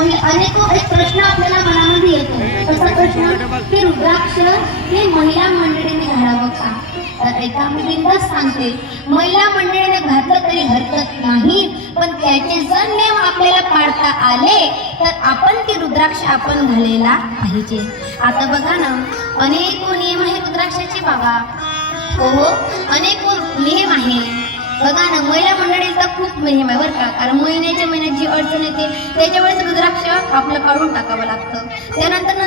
अनेक एक प्रश्न आपल्याला मनामध्ये येतो. तसा प्रश्न की रुद्राक्ष हे महिला मंडळीने घालावं का? तर एका मुलींनाच सांगते, महिला मंडळीने घातलं तरी हरकत नाही, पण त्याचे जर नियम आपल्याला पाळता आले तर आपण ती रुद्राक्ष आपण घालायला पाहिजे. आता बघा ना, अनेक नियम आहे रुद्राक्षाचे बाबा. हो, अनेक नियम आहे. बघा ना, महिला मंडळीचा खूप नियम आहे बरं का. कारण महिन्यात जी अडचण येते त्याच्या वेळेस रुद्राक्ष आपलं काढून टाकावं लागतं. त्यानंतर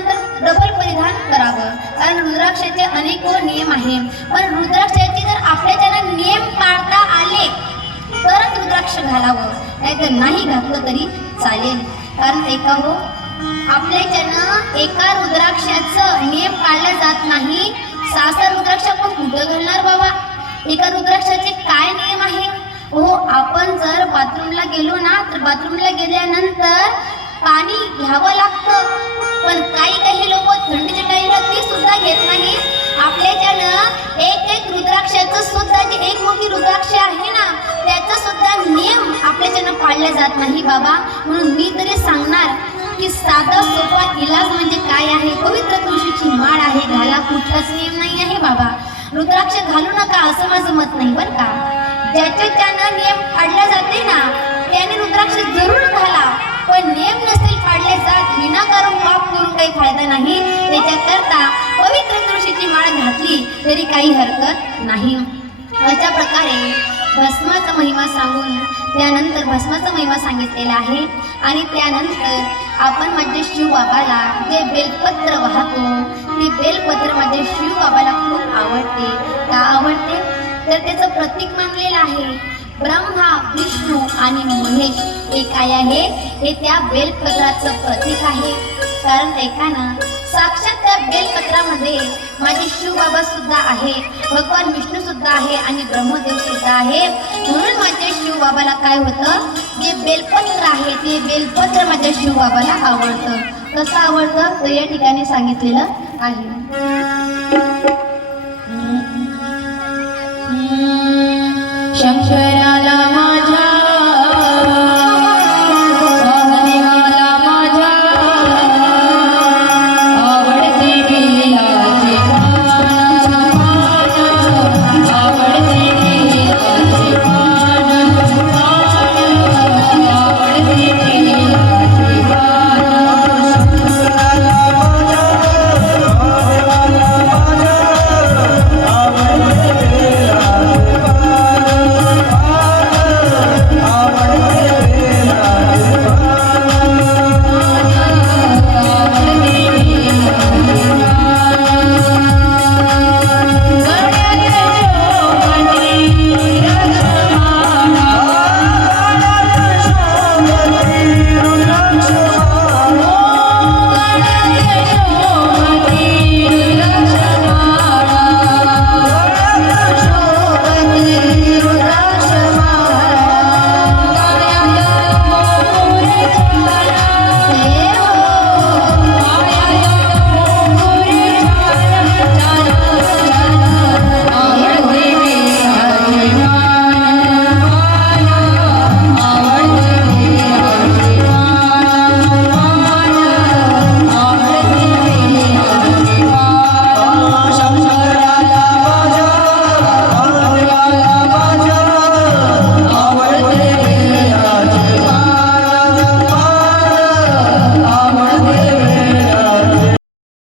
डबल परिधान करावं, कारण रुद्राक्षाचे अनेक नियम आहे. पण रुद्राक्षाचे जर आपल्याच्यानं नियम पाळता आले तरच रुद्राक्ष घालावं, नाहीतर नाही घातलं तरी चालेल. कारण आपल्याच्यानं एका रुद्राक्षाचं नियम पाळलं जात नाही. 6 रुद्राक्ष आपण कुठं घालणार बाबा? एका रुद्राक्षाचे काय नियम आहे? हो, आपण जर बाथरूमला गेलो ना, तर बाथरूमला गेल्यानंतर पाणी घ्यावं लागतं. पण काही लोक थंडीच्या टाईमला ते सुद्धा घेत नाही. आपल्याच्यानं एक रुद्राक्षाचं सुद्धा, जे एक मोठी रुद्राक्ष आहे ना, त्याचा सुद्धा नियम आपल्याच्यानं पाळला जात नाही बाबा. म्हणून मी तरी सांगणार की साधा सोपा इलाज म्हणजे काय आहे? पवित्र तुळशीची माळ आहे, घाला. कुठलाच नियम नाही आहे बाबा. रुद्राक्ष घालू नका असं माझं मत नाही बरं का. ज्याच्यानं नियम पाळले जाते ना त्याने रुद्राक्ष जरूर घाला, पण नियम नसतील पाळले जात विनाकारण पाप करून काही फायदा नाही. त्याच्याकरता पवित्र तुळशीची माळ घातली तरी काही हरकत नाही. अशा प्रकारे भस्माचा महिमा सांगून त्यानंतर भस्माचा महिमा सांगितलेला आहे. आणि त्यानंतर आपण माझ्या शिवबाबाला जे बेलपत्र वाहतो, ते बेलपत्र माझ्या शिवबाबाला खूप आवडते. का आवडते? तर त्याचं प्रतीक मानलेलं आहे. ब्रह्मा, विष्णू आणि महेश हे काय आहे? हे त्या बेलपत्राचं प्रतीक आहे. कारण ऐका ना, साक्षात त्या बेलपत्रामध्ये माझे शिवबाबा सुद्धा आहे, भगवान विष्णू सुद्धा आहे आणि ब्रह्मदेव सुद्धा आहे. म्हणून माझ्या शिवबाबाला काय होतं? जे बेलपत्र आहे ते बेलपत्र माझ्या शिवबाबाला आवडतं. कसं आवडतं तर या ठिकाणी सांगितलेलं आहे. शंकर